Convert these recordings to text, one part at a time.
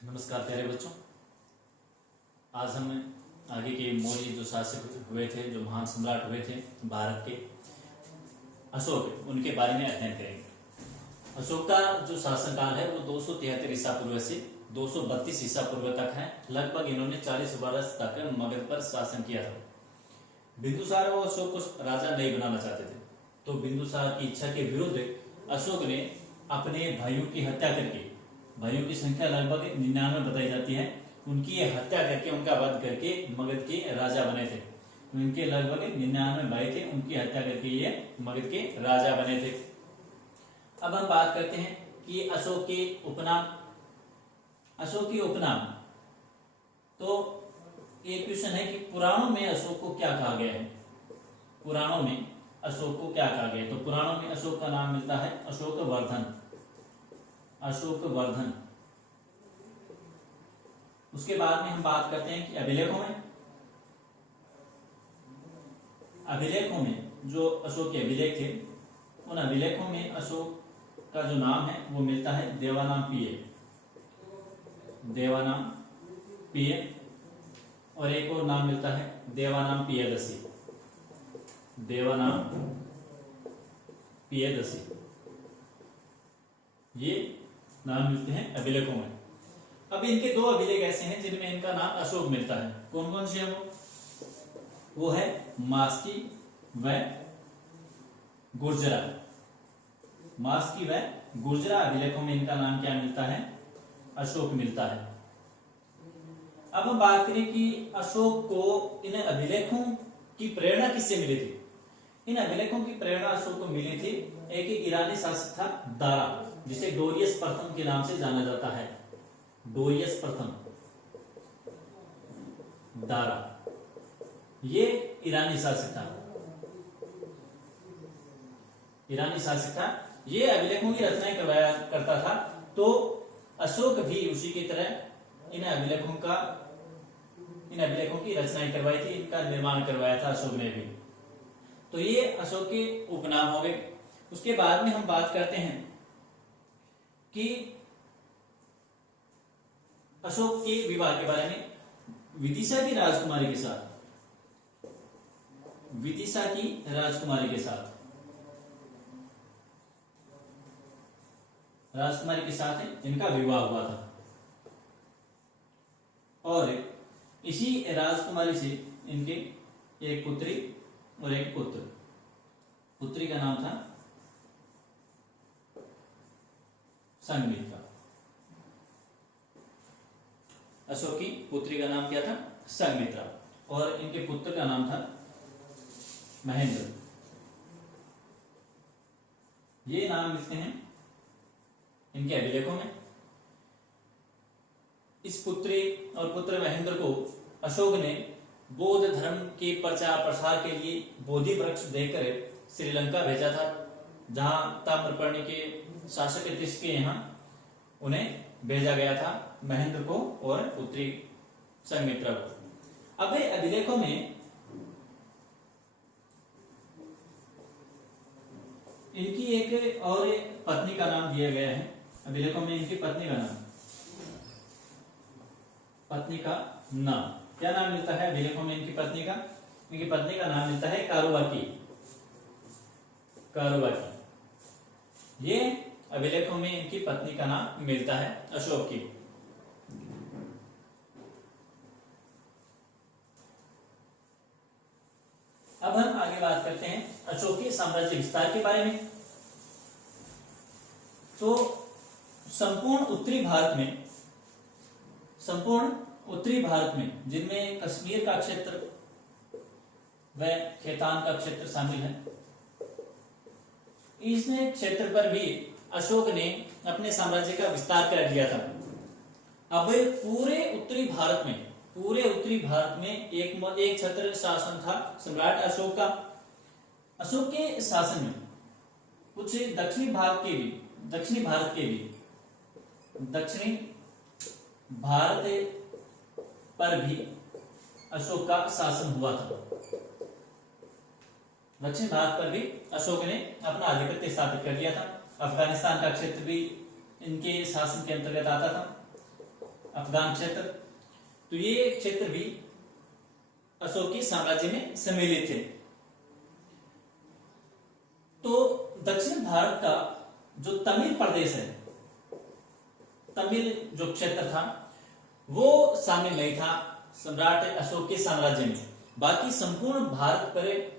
नमस्कार प्यारे बच्चों। आज हम आगे के मौर्य जो शासक हुए थे, जो महान सम्राट हुए थे भारत के, अशोक, उनके बारे में अध्ययन करेंगे। अशोक का जो शासनकाल है वो 273 ईसा पूर्व से 232 ईसा पूर्व तक है। लगभग इन्होंने 40 वर्ष तक मगध पर शासन किया था। बिंदुसार और अशोक को राजा नहीं बनाना चाहते थे, तो बिंदुसार की इच्छा के विरुद्ध अशोक ने अपने भाइयों की हत्या करके, भाइयों की संख्या लगभग 99 बताई जाती है, उनकी हत्या करके, उनका वध करके मगध के राजा बने थे। उनके लगभग 99 भाई थे, उनकी हत्या करके ये मगध के राजा बने थे। अब हम बात करते हैं कि अशोक के उपनाम। अशोक के उपनाम, तो ये क्वेश्चन है कि पुराणों में अशोक को क्या कहा गया है। पुराणों में अशोक को क्या कहा गया है? तो पुराणों में अशोक का नाम मिलता है अशोक वर्धन। अशोक वर्धन। उसके बाद में हम बात करते हैं कि अभिलेखों में, अभिलेखों में जो अशोक के अभिलेख थे, उन अभिलेखों में अशोक का जो नाम है वो मिलता है देवानाम पीए। देवानाम पीए। और एक और नाम मिलता है देवानाम पियदसी। देवानाम पियदसी, ये नाम मिलते हैं अभिलेखों में। अब इनके दो अभिलेख ऐसे हैं जिनमें इनका नाम अशोक मिलता है। कौन कौन से हैं वो है मास्की व गुर्जरा। मास्की व गुर्जरा अभिलेखों में इनका नाम क्या मिलता है? अशोक मिलता है। अब हम बात करें कि अशोक को इन अभिलेखों की प्रेरणा किससे मिली थी। इन अभिलेखों की प्रेरणा अशोक को मिली थी, एक ईरानी शासक था दारा, जिसे डोरियस प्रथम के नाम से जाना जाता है। डोरियस प्रथम, दारा, ये ईरानी शासक था। ईरानी शासक था, ये अभिलेखों की रचनाएं करवाया करता था। तो अशोक भी उसी की तरह इन अभिलेखों की रचनाएं करवाई थी, इनका निर्माण करवाया था अशोक ने भी। तो ये अशोक के उपनाम हो गए। उसके बाद में हम बात करते हैं कि अशोक के विवाह के बारे में। विदिशा की राजकुमारी के साथ, विदिशा की राजकुमारी के साथ, राजकुमारी के साथ इनका विवाह हुआ था। और इसी राजकुमारी से इनके एक पुत्री और एक पुत्र। पुत्री का नाम था संघमित्रा। अशोक की पुत्री का नाम क्या था? संघमित्रा। और इनके पुत्र का नाम था महेंद्र। ये नाम मिलते हैं इनके अभिलेखों में। इस पुत्री और पुत्र महेंद्र को अशोक ने बौद्ध धर्म के प्रचार प्रसार के लिए बोधि वृक्ष देकर श्रीलंका भेजा था, जहां ताम्रपर्णी के शासक के यहाँ उन्हें भेजा गया था, महेंद्र को और पुत्री संघमित्रा को। अब अभिलेखों में इनकी एक और पत्नी का नाम दिया गया है। अभिलेखों में इनकी पत्नी का नाम, पत्नी का नाम क्या नाम मिलता है अभिलेखों में इनकी पत्नी का? इनकी पत्नी का नाम मिलता है कारुबाकी। कारुबाकी, ये अभिलेखों में इनकी पत्नी का नाम मिलता है अशोक की। अब हम आगे बात करते हैं अशोक के साम्राज्य विस्तार के बारे में। तो संपूर्ण उत्तरी भारत में, जिनमें कश्मीर का क्षेत्र व खेतान का क्षेत्र शामिल है, इस क्षेत्र पर भी अशोक ने अपने साम्राज्य का विस्तार कर दिया था। अब पूरे उत्तरी भारत में एक छत्र शासन था सम्राट अशोक का। अशोक के शासन में कुछ दक्षिणी भारत पर भी अशोक का शासन हुआ था। दक्षिण भारत पर भी अशोक ने अपना आधिपत्य स्थापित कर लिया था। अफगानिस्तान का क्षेत्र भी इनके शासन के अंतर्गत आता था। अफगान क्षेत्र, तो ये क्षेत्र भी अशोक के साम्राज्य में सम्मिलित थे। तो दक्षिण भारत का जो तमिल प्रदेश है, तमिल जो क्षेत्र था वो शामिल नहीं था सम्राट अशोक के साम्राज्य में। बाकी संपूर्ण भारत पर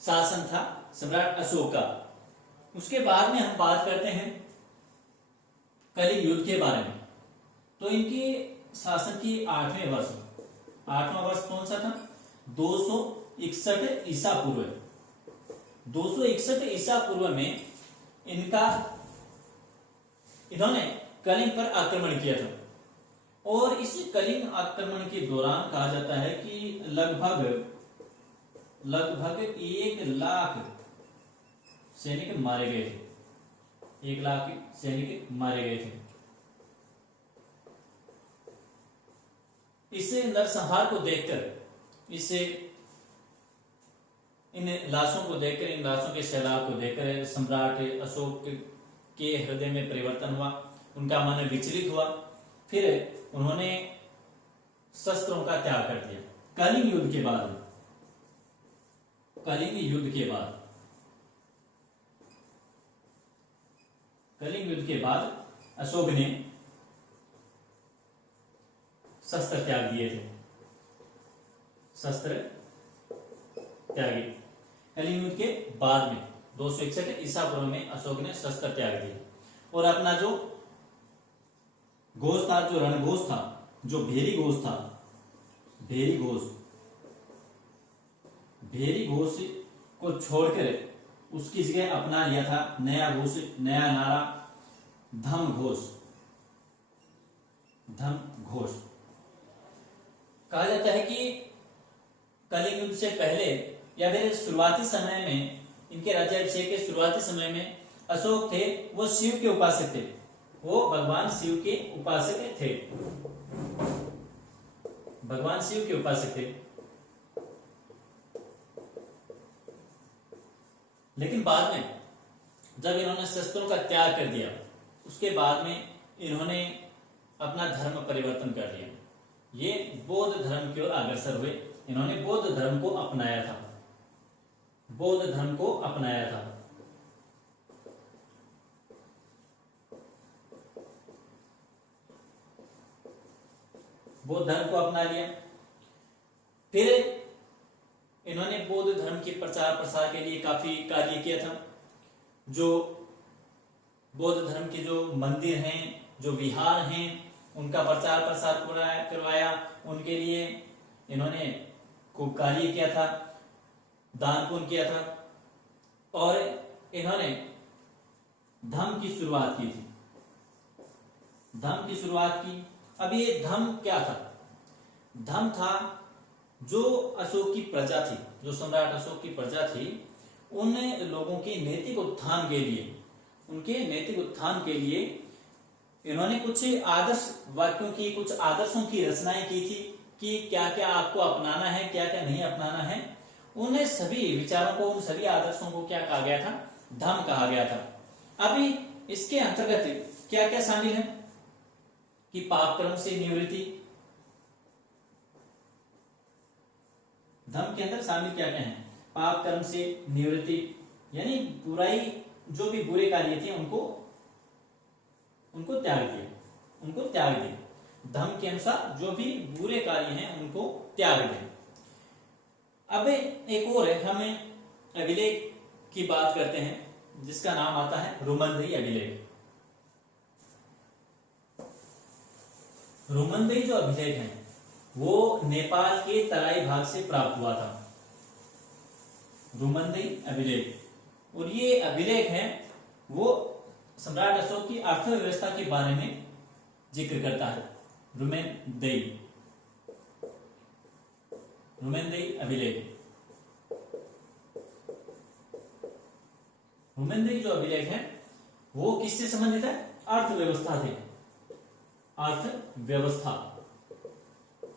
शासन था सम्राट अशोक का। उसके बाद में हम बात करते हैं कलिंग युद्ध के बारे में। तो इनके शासन की 8वां वर्ष कौन सा था? 261 ईसा पूर्व। 261 ईसा पूर्व में इन्होंने कलिंग पर आक्रमण किया था। और इस कलिंग आक्रमण के दौरान कहा जाता है कि लगभग 1 लाख सैनिक मारे गए थे। 1 लाख सैनिक मारे गए थे। इस नरसंहार को देखकर, इन लाशों को देखकर, इन लाशों के सैलाब को देखकर सम्राट अशोक के हृदय में परिवर्तन हुआ, उनका मन विचलित हुआ। फिर उन्होंने शस्त्रों का त्याग कर दिया। कलिंग युद्ध के बाद कलिंग युद्ध के बाद अशोक ने शस्त्र त्याग दिए थे। शस्त्र त्यागी। कलिंग युद्ध के बाद में 261 ईसा पूर्व में अशोक ने शस्त्र त्याग दिए और अपना जो घोष था, जो रणघोष था, जो भेरी घोष को छोड़कर उसकी जगह अपना लिया था नया घोष, नया नारा, धम घोष। कहा जाता है कि कलिंग युद्ध से पहले या फिर शुरुआती समय में, इनके राज्याभिषेक के शुरुआती समय में अशोक थे वो शिव के उपासक थे। वो भगवान शिव के उपासक थे। लेकिन बाद में जब इन्होंने शस्त्रों का त्याग कर दिया, उसके बाद में इन्होंने अपना धर्म परिवर्तन कर लिया। ये बौद्ध धर्म की ओर अग्रसर हुए। इन्होंने बौद्ध धर्म को अपनाया था। बौद्ध धर्म को अपना लिया। फिर इन्होंने बौद्ध धर्म के प्रचार प्रसार के लिए काफी कार्य किया था। जो बौद्ध धर्म के जो मंदिर हैं, जो विहार हैं, उनका प्रचार प्रसार करवाया। उनके लिए इन्होंने खूब कार्य किया था, दान पुण्य किया था और इन्होंने धम्म की शुरुआत की थी। अब ये धम्म क्या था? धम्म था जो अशोक की प्रजा थी, जो सम्राट अशोक की प्रजा थी, उन लोगों के नैतिक उत्थान के लिए, उनके नैतिक उत्थान के लिए इन्होंने कुछ आदर्श वाक्यों की, कुछ आदर्शों की रचनाएं की थी कि क्या क्या आपको अपनाना है, क्या क्या नहीं अपनाना है। उन सभी विचारों को, उन सभी आदर्शों को क्या कहा गया था? धम्म कहा गया था। अभी इसके अंतर्गत क्या क्या शामिल है कि पाप कर्म से निवृत्ति। धम्म के अंदर शामिल क्या क्या है? पाप कर्म से निवृत्ति, यानी बुराई, जो भी बुरे कार्य थे उनको त्याग दिया। धम्म के अनुसार जो भी बुरे कार्य हैं उनको त्याग दें। अब एक और है, हमें अभिलेख की बात करते हैं जिसका नाम आता है रुमंदई अभिलेख। रुमंदई जो अभिलेख है वो नेपाल के तराई भाग से प्राप्त हुआ था। रुमंदई अभिलेख, और ये अभिलेख है वो सम्राट अशोक की अर्थव्यवस्था के बारे में जिक्र करता है। रुमंदई अभिलेख। रुमंदई जो अभिलेख है वो किससे संबंधित है? अर्थव्यवस्था से।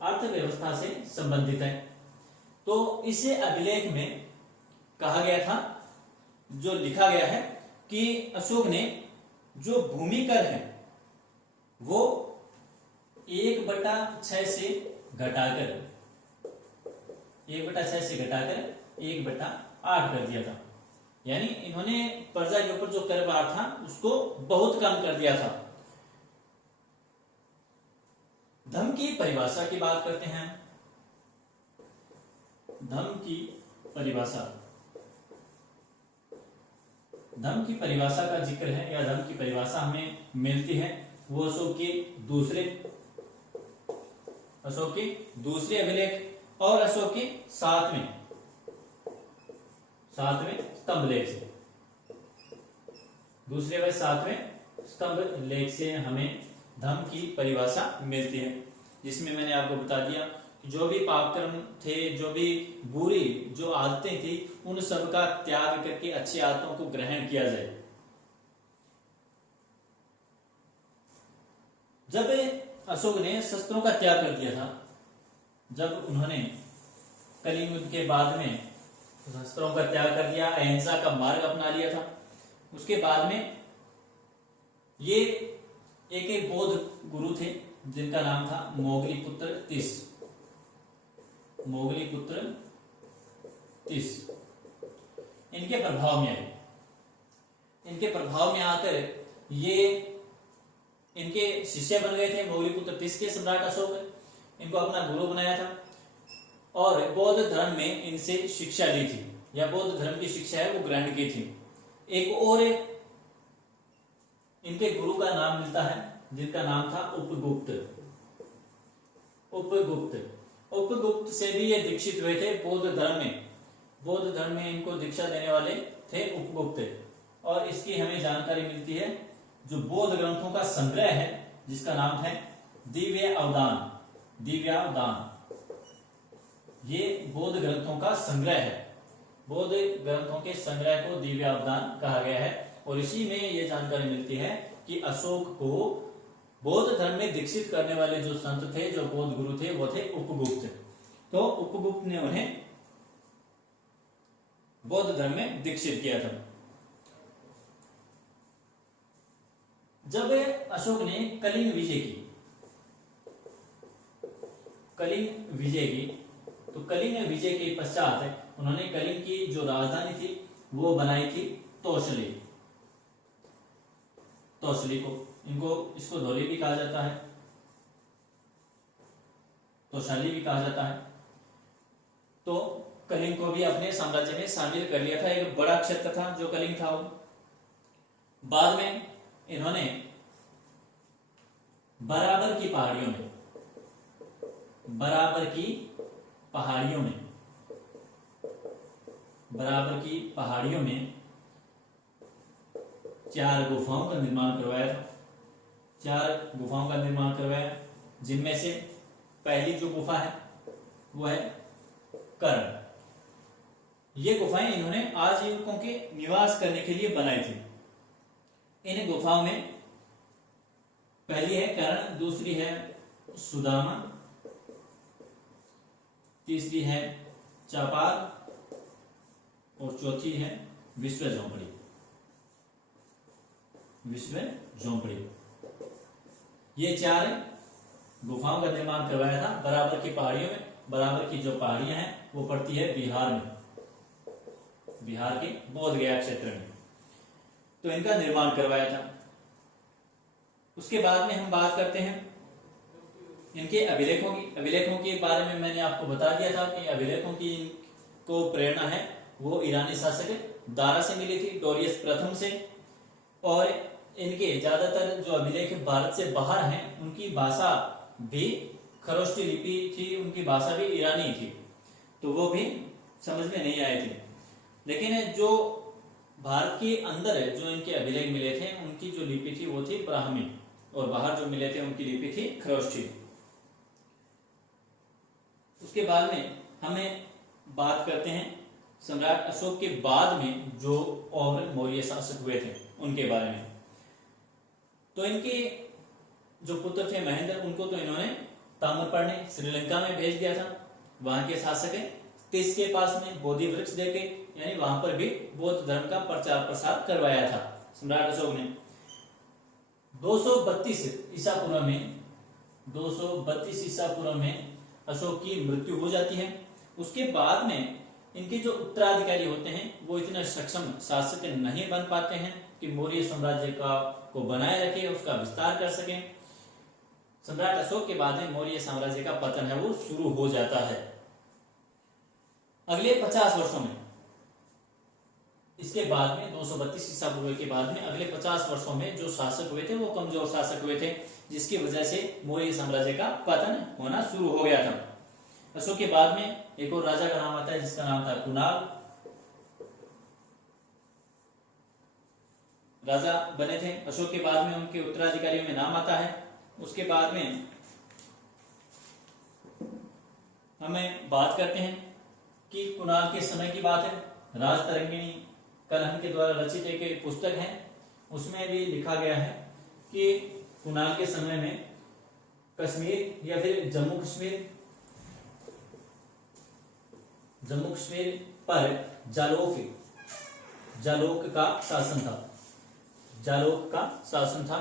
अर्थव्यवस्था से संबंधित है। तो इस अभिलेख में कहा गया था, जो लिखा गया है कि अशोक ने जो भूमि कर है वो 1/6 से घटाकर 1/6 से घटाकर 1/8 कर दिया था। यानी इन्होंने प्रजा के ऊपर जो कर भार था उसको बहुत कम कर दिया था। धर्म की परिभाषा की बात करते हैं। धर्म की परिभाषा का जिक्र है या धर्म की परिभाषा हमें मिलती है वो अशोक के दूसरे अभिलेख और अशोक के सातवें स्तंभ लेख से, दूसरे व सातवें स्तंभ लेख से हमें धर्म की परिभाषा मिलती है, जिसमें मैंने आपको बता दिया कि जो भी पाप कर्म थे, जो भी बुरी जो आदतें थी, उन सब का त्याग करके अच्छी आदतों को ग्रहण किया जाए। जब अशोक ने शस्त्रों का त्याग कर दिया था, जब उन्होंने कलिंग युद्ध के बाद में शस्त्रों का त्याग कर दिया, अहिंसा का मार्ग अपना लिया था, उसके बाद में ये एक बौद्ध गुरु थे जिनका नाम था मोगलीपुत्र तीस। इनके प्रभाव में आकर ये इनके शिष्य बन गए थे। मोगलीपुत्र तीस के सम्राट अशोक इनको अपना गुरु बनाया था और बौद्ध धर्म में इनसे शिक्षा ली थी या बौद्ध धर्म की शिक्षा है वो ग्रहण की थी। एक और इनके गुरु का नाम मिलता है जिनका नाम था उपगुप्त से भी ये दीक्षित हुए थे बौद्ध धर्म में इनको दीक्षा देने वाले थे उपगुप्त। और इसकी हमें जानकारी मिलती है जो बौद्ध ग्रंथों का संग्रह है जिसका नाम है दिव्य अवदान। ये बौद्ध ग्रंथों का संग्रह है, बौद्ध ग्रंथों के संग्रह को दिव्य अवदान कहा गया है। और इसी में ये जानकारी मिलती है कि अशोक को बौद्ध धर्म में दीक्षित करने वाले जो संत थे, जो बौद्ध गुरु थे, वो थे उपगुप्त। तो उपगुप्त ने उन्हें बौद्ध धर्म में दीक्षित किया था। जब अशोक ने कलिंग विजय की तो कलिंग विजय के पश्चात उन्होंने कलिंग की जो राजधानी थी वो बनाई थी तोशली इसको धौली भी कहा जाता है, तोशाली भी कहा जाता है। तो कलिंग को भी अपने साम्राज्य में शामिल कर लिया था। एक बड़ा क्षेत्र था जो कलिंग था वो। बाद में इन्होंने बराबर की पहाड़ियों में 4 गुफाओं का निर्माण करवाया जिनमें से पहली जो गुफा है वो है कर्ण। ये गुफाएं इन्होंने आजीविकों के निवास करने के लिए बनाई थी। इन गुफाओं में पहली है कर्ण, दूसरी है सुदामा, तीसरी है चापाल और चौथी है विश्व झोंपड़ी। ये 4 गुफाओं का निर्माण करवाया था बराबर की पहाड़ियों में। बराबर की जो पहाड़ियां हैं वो पड़ती है बिहार के बोध गया क्षेत्र में। तो इनका निर्माण करवाया था। उसके बाद में हम बात करते हैं इनके अभिलेखों के बारे में। मैंने आपको बता दिया था कि अभिलेखों की को प्रेरणा है वो ईरानी शासक दारा से मिली थी, डोरियस प्रथम से। और इनके ज्यादातर जो अभिलेख भारत से बाहर हैं उनकी भाषा भी खरोष्टी लिपि थी, उनकी भाषा भी ईरानी थी, तो वो भी समझ में नहीं आए थे। लेकिन जो भारत के अंदर जो इनके अभिलेख मिले थे उनकी जो लिपि थी वो थी ब्राह्मी, और बाहर जो मिले थे उनकी लिपि थी खरोष्टी। उसके बाद में हमें बात करते हैं सम्राट अशोक के बाद में जो और मौर्य शासक हुए थे उनके बारे में। तो इनके जो पुत्र थे महेंद्र, उनको तो इन्होंने ताम्रपर्णी श्रीलंका में भेज दिया था। वहां के शासक है तीस के पास में बोधि वृक्ष देके, यानी वहां पर भी बौद्ध धर्म का प्रचार प्रसार करवाया था सम्राट अशोक ने। 232 ईसा पूर्व में 232 ईसा पूर्व में अशोक की मृत्यु हो जाती है। उसके बाद में इनके जो उत्तराधिकारी होते हैं वो इतने सक्षम शासक नहीं बन पाते हैं कि मौर्य साम्राज्य को बनाए रखे, उसका विस्तार कर सके। सम्राट अशोक के बाद में मौर्य साम्राज्य का पतन है वो शुरू हो जाता है। अगले 50 वर्षों में, इसके बाद में 232 ईसा पूर्व के बाद में अगले 50 वर्षों में जो शासक हुए थे वो कमजोर शासक हुए थे, जिसकी वजह से मौर्य साम्राज्य का पतन होना शुरू हो गया था। अशोक के बाद में एक और राजा का नाम आता है जिसका नाम था कुणाल, राजा बने थे। अशोक के बाद में उनके उत्तराधिकारियों में नाम आता है। उसके बाद में हमें बात करते हैं कि कुणाल के समय की बात है। राजतरंगिणी कलहन के द्वारा रचित एक पुस्तक है, उसमें भी लिखा गया है कि कुणाल के समय में कश्मीर या फिर जम्मू कश्मीर पर जालोक का शासन था। जालोक का शासन था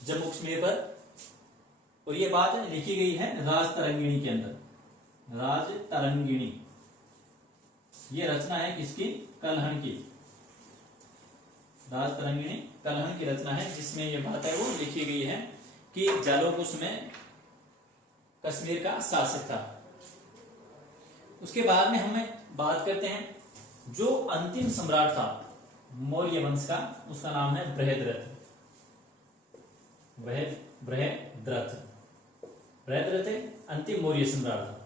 जम्मू कश्मीर पर, और ये बात लिखी गई है राजतरंगिणी के अंदर। राजतरंगिणी ये रचना है किसकी? कलहन की। राजतरंगिणी कलहन की रचना है जिसमें ये बात है वो लिखी गई है कि जालोक उसमें कश्मीर का शासक था। उसके बाद में हमें बात करते हैं जो अंतिम सम्राट था मौर्य वंश का, उसका नाम है बृहद्रथ। बृहद्रथ अंतिम मौर्य सम्राट था।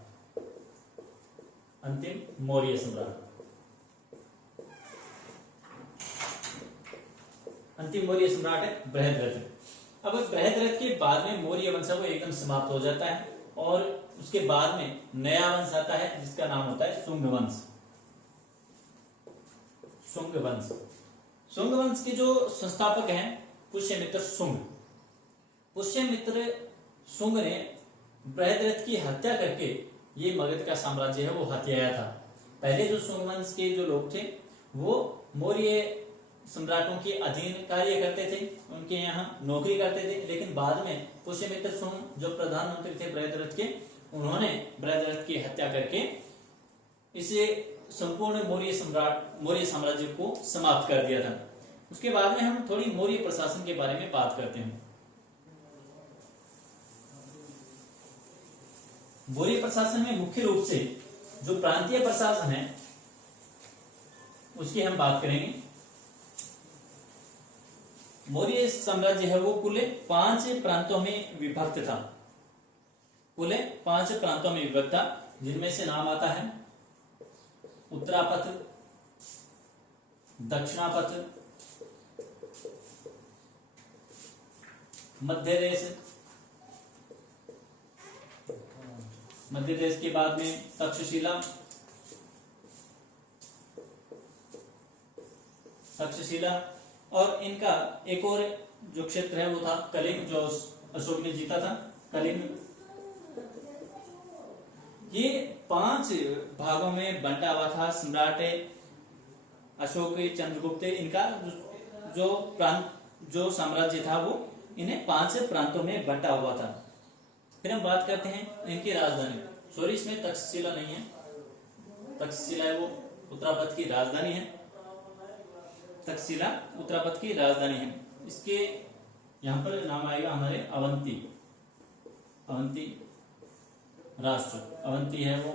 अंतिम मौर्य सम्राट, अंतिम मौर्य सम्राट है बृहद्रथ। अब बृहद्रथ के बाद में मौर्य वंश वो एकदम समाप्त हो जाता है और उसके बाद में नया वंश आता है जिसका नाम होता है शुंग वंश। शुंग वंश, शुंग वंश के जो संस्थापक हैं पुष्यमित्र शुंग। पुष्यमित्र शुंग ने बृहद्रथ की हत्या करके ये मगध का साम्राज्य है वो हथियाया था। पहले जो शुंग वंश के जो लोग थे वो मौर्य सम्राटों के अधीन कार्य करते थे, उनके यहाँ नौकरी करते थे, लेकिन बाद में पुष्यमित्र शुंग जो प्रधानमंत्री थे बृहद्रथ के, उन्होंने बृहद्रथ की हत्या करके इसे संपूर्ण मौर्य साम्राज्य को समाप्त कर दिया था। उसके बाद में हम थोड़ी मौर्य प्रशासन के बारे में बात करते हैं। मौर्य प्रशासन में मुख्य रूप से जो प्रांतीय प्रशासन है उसकी हम बात करेंगे। मौर्य साम्राज्य है वो कुल 5 प्रांतों में विभक्त था। कुल 5 प्रांतों में विभक्त था, जिनमें से नाम आता है उत्तरापथ, दक्षिणापथ, मध्य देश के बाद में तक्षशिला, और इनका एक और जो क्षेत्र है वो था कलिंग, जो अशोक ने जीता था, कलिंग। ये 5 भागों में बंटा हुआ था सम्राट अशोक चंद्रगुप्त। इनका जो साम्राज्य था वो इन्हें 5 प्रांतों में बंटा हुआ था। फिर हम बात करते हैं इनकी राजधानी। सॉरी, इसमें तक्षशिला नहीं है, तक्षशिला है वो उत्तरापथ की राजधानी है। तक्षशिला उत्तरापथ की राजधानी है। इसके यहाँ पर नाम आएगा हमारे अवंती राष्ट्र। अवंती है वो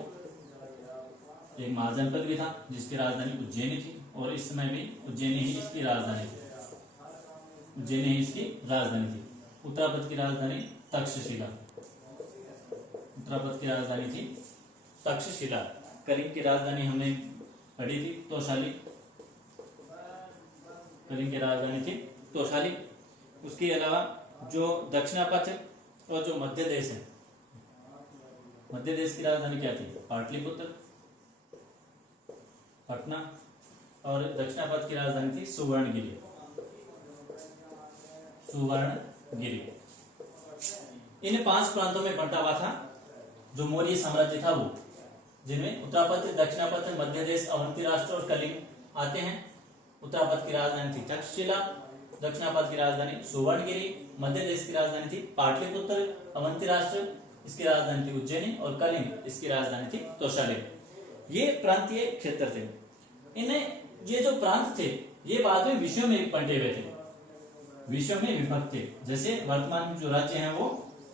एक महाजनपद भी था जिसकी राजधानी उज्जैनी थी, और इस समय भी उज्जैनी ही इसकी राजधानी थी। उज्जैनी ही इसकी राजधानी थी। उत्तरापथ की राजधानी तक्षशिला, उत्तरापथ की राजधानी थी तक्षशिला। कलिंग की राजधानी हमने पढ़ी थी तोशाली, कलिंग की राजधानी थी तोशाली। उसके अलावा जो दक्षिणापथ और जो मध्य देश है, मध्य देश की राजधानी क्या थी? पाटलिपुत्र, पटना, और दक्षिणापथ की राजधानी थी सुवर्णगिरी। इन 5 प्रांतों में बंटा हुआ था जो मौर्य साम्राज्य था वो, जिनमें उत्तरापथ, दक्षिणापथ, मध्य देश, अवंती राष्ट्र और कलिंग आते हैं। उत्तरापथ की राजधानी थी तक्षशिला, दक्षिणापथ की राजधानी सुवर्णगिरी, मध्य देश की राजधानी थी पाटलिपुत्र, अवंती राष्ट्र इसकी राजधानी थी उज्जैनी और कलिंग इसकी राजधानी थी तोशाले। ये प्रांतीय क्षेत्र थे। इन्हें ये जो प्रांत थे ये बाद में विषयों में बंटे हुए थे, विषयों में विभक्त थे। जैसे वर्तमान जो राज्य हैं वो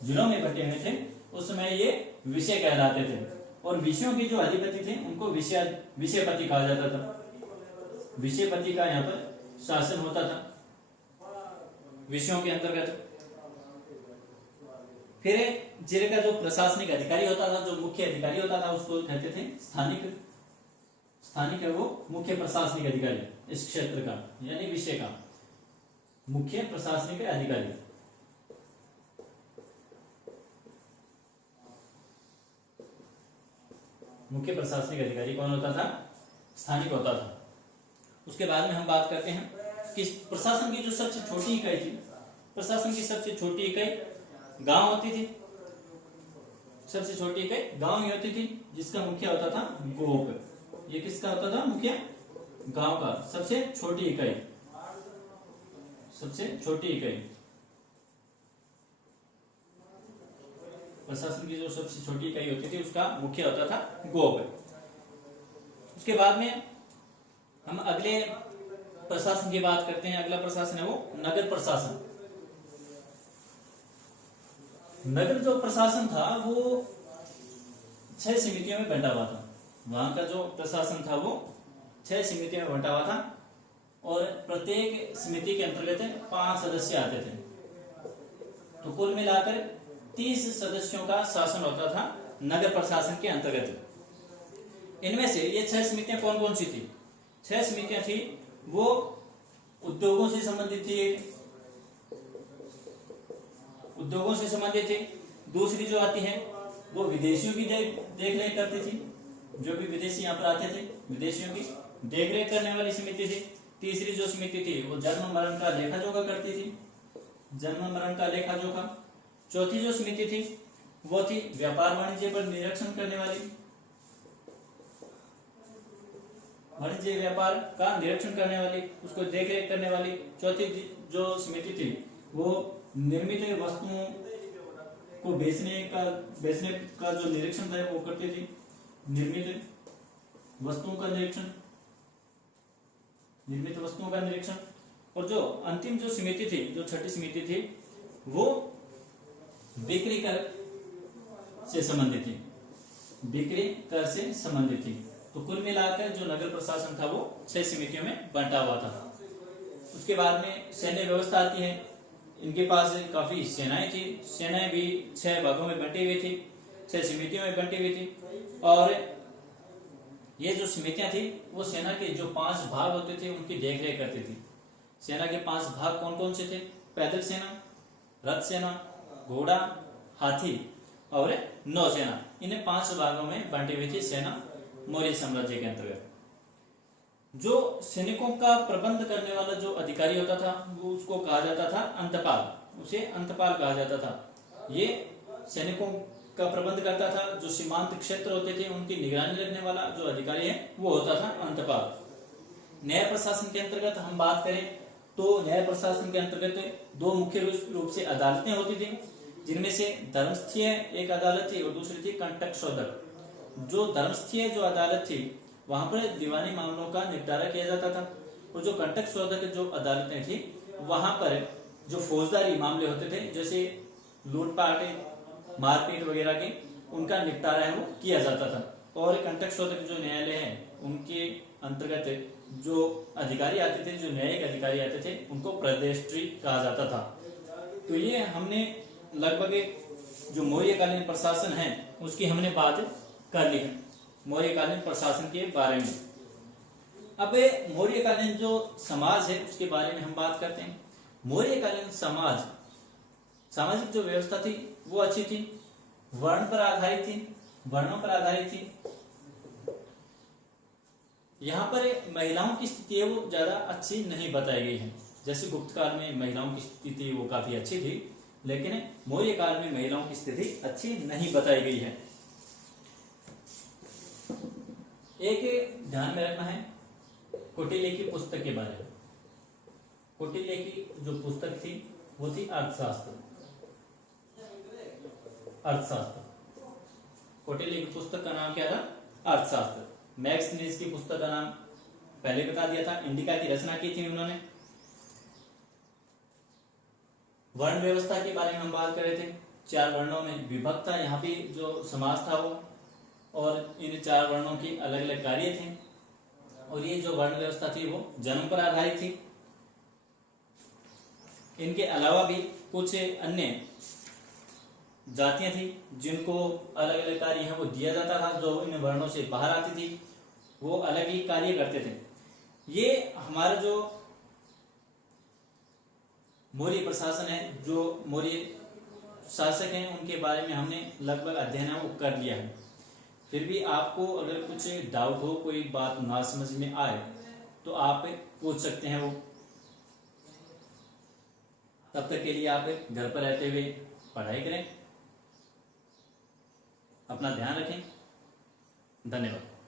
जिलों में बंटे हुए थे, उस समय ये विषय कहलाते थे और विषयों के जो अधिपति थे उनको विषयपति कहा जाता था। विषयपति का यहाँ पर शासन होता था विषयों के अंतर्गत। फिर जिले का जो प्रशासनिक अधिकारी होता था, जो मुख्य अधिकारी होता था, उसको कहते थे स्थानिक। स्थानिक है वो मुख्य प्रशासनिक अधिकारी इस क्षेत्र का, यानी विषय का मुख्य प्रशासनिक अधिकारी। मुख्य प्रशासनिक अधिकारी कौन होता था? स्थानिक होता था। उसके बाद में हम बात करते हैं कि प्रशासन की जो सबसे छोटी इकाई थी, प्रशासन की सबसे छोटी इकाई गांव होती थी। सबसे छोटी इकाई गांव ही होती थी, जिसका मुखिया होता था गोप। ये किसका होता था मुखिया? गांव का सबसे छोटी इकाई, सबसे छोटी इकाई। प्रशासन की जो सबसे छोटी इकाई होती थी उसका मुखिया होता था गोप। उसके बाद में हम अगले प्रशासन की बात करते हैं। अगला प्रशासन है वो नगर प्रशासन। नगर जो प्रशासन था वो 6 समितियों में बंटा हुआ था। वहां का जो प्रशासन था वो 6 समितियों में बंटा हुआ था और प्रत्येक समिति के अंतर्गत 5 सदस्य आते थे। तो कुल मिलाकर 30 सदस्यों का शासन होता था नगर प्रशासन के अंतर्गत। इनमें से ये 6 समितियां कौन कौन सी थी? 6 समितियां थी वो उद्योगों से संबंधित थी, उद्योगों से संबंधित थी। दूसरी जो आती है वो विदेशियों की देख रेख करती थी। जो भी विदेशी यहाँ पर आते थे विदेशियों की देख रेख करने वाली समिति थी। तीसरी जो समिति थी वो जन्म मरण का लेखा जोखा करती थी, जन्म मरण का लेखा जोखा। चौथी जो समिति थी वो थी व्यापार वाणिज्य पर निरीक्षण करने वाली, वाणिज्य व्यापार का निरीक्षण करने वाली, उसको देख रेख करने वाली। चौथी जो समिति थी वो निर्मित वस्तुओं को बेचने का जो निरीक्षण था वो करती थी, निर्मित वस्तुओं का निरीक्षण, निर्मित वस्तुओं का निरीक्षण। और जो अंतिम जो समिति थी, जो छठी समिति थी, वो बिक्री कर से संबंधित थी, बिक्री कर से संबंधित थी। तो कुल मिलाकर जो नगर प्रशासन था वो 6 समितियों में बंटा हुआ था। उसके बाद में सैन्य व्यवस्था आती है। इनके पास काफी सेनाएं थी, सेनाएं भी 6 भागों में बंटी हुई थी, 6 समितियों में बंटी हुई थी। और ये जो समितियां थी वो सेना के जो 5 भाग होते थे उनकी देखरेख करती थी। सेना के 5 भाग कौन कौन से थे? पैदल सेना, रथ सेना, घोड़ा, हाथी और नौसेना। इन्हें 5 भागों में बांटी हुई थी सेना मौर्य साम्राज्य के अंतर्गत। जो सैनिकों का प्रबंध करने वाला जो अधिकारी होता था वो उसको कहा जाता था अंतपाल, उसे अंतपाल कहा जाता था। ये सैनिकों का प्रबंध करता था। जो सीमांत क्षेत्र होते थे उनकी निगरानी रखने वाला जो अधिकारी है वो होता था अंतपाल। न्याय प्रशासन के अंतर्गत हम बात करें तो न्याय प्रशासन के अंतर्गत 2 मुख्य रूप से अदालतें होती थी, जिनमें से धर्मस्थीय एक अदालत थी और दूसरी थी कंटक शोधक। जो धर्मस्थीय जो अदालत थी वहां पर दीवानी मामलों का निपटारा किया जाता था और जो कंटक शोधक जो अदालतें थी वहां पर जो फौजदारी मामले होते थे, जैसे लूटपाट, मारपीट वगैरह के, उनका निपटारा है वो किया जाता था। और कंटक शोधक जो न्यायालय है उनके अंतर्गत जो अधिकारी आते थे, जो न्यायिक अधिकारी आते थे, उनको प्रदेष्ट्री कहा जाता था। तो ये हमने लगभग जो मौर्यकालीन प्रशासन है उसकी हमने बात कर ली है, मौर्यकालीन प्रशासन के बारे में। अब मौर्यकालीन जो समाज है उसके बारे में हम बात करते हैं। मौर्यकालीन समाज, सामाजिक जो व्यवस्था थी वो अच्छी थी, वर्ण पर आधारित थी, वर्णों पर आधारित थी। यहाँ पर महिलाओं की स्थिति है वो ज्यादा अच्छी नहीं बताई गई है। जैसे गुप्त काल में महिलाओं की स्थिति वो काफी अच्छी थी, लेकिन मौर्य काल में महिलाओं की स्थिति अच्छी नहीं बताई गई है। एक ध्यान में रखना है कौटिल्य की पुस्तक के बारे में। कौटिल्य की जो पुस्तक थी वो थी अर्थशास्त्र। अर्थशास्त्र। कौटिल्य की पुस्तक का नाम क्या था? अर्थशास्त्र। मैक्स नील्स की पुस्तक का नाम पहले बता दिया था। इंडिका की रचना की थी उन्होंने। वर्ण व्यवस्था के बारे में हम बात कर रहे थे। 4 वर्णों में विभक्त था यहाँ पे जो समाज था वो, और इन 4 वर्णों की अलग अलग कार्य थे, और ये जो वर्ण व्यवस्था थी वो जन्म पर आधारित थी। इनके अलावा भी कुछ अन्य जातियां थी जिनको अलग अलग कार्य है वो दिया जाता था, जो इन वर्णों से बाहर आती थी, वो अलग ही कार्य करते थे। ये हमारा जो मौर्य प्रशासन है, जो मौर्य शासक हैं, उनके बारे में हमने लगभग अध्ययन है वो कर लिया है। फिर भी आपको अगर कुछ डाउट हो, कोई बात ना समझ में आए, तो आप पूछ सकते हैं वो। तब तक के लिए आप घर पर रहते हुए पढ़ाई करें, अपना ध्यान रखें। धन्यवाद।